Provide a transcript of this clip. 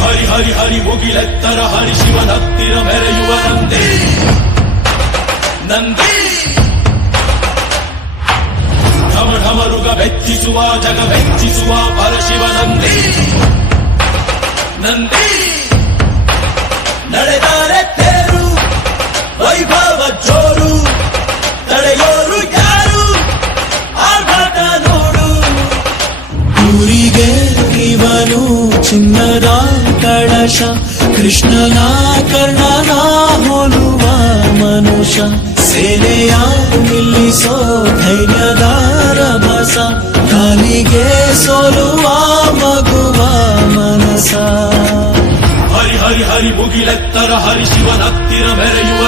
ಹರಿ ಹರಿ ಹರಿ ಮುಗಿಲೆತ್ತರ ಹರಿ ಶಿವನತ್ತಿರ ಮೆರೆಯುವ ನಂದಿ ನಂದಿ ಢಮ ಢಮರುಗ ಬೆಚ್ಚಿಸುವ ಜಗ ಬೆಚ್ಚಿಸುವ ಪರಶಿವ ನಂದಿ ನಂದಿ ನಡೆದಾರೆ ತೇರು ವೈಭವ ಜೋರು ತಡೆಯೋರು ಯಾರು ಆರ್ಭಟ ನೋಡು ಊರಿಗೆ ಇವನು ಚಿನ್ನದ ಕಳಶ ಕೃಷ್ಣನ ಕರ್ಣನ ಹೋಲುವ ಮನುಷ್ಯ ಸೇನೆಯ ನಿಲ್ಲಿಸೋ ಧೈರ್ಯದ ರಭಸ ಕಾಲಿಗೆ ಸೋಲುವ ಮಗುವ ಮನಸ ಹರಿ ಹರಿ ಹರಿ ಮುಗಿಲೆತ್ತರ ಹರಿ ಶಿವನತ್ತಿರ ಮೆರೆಯುವ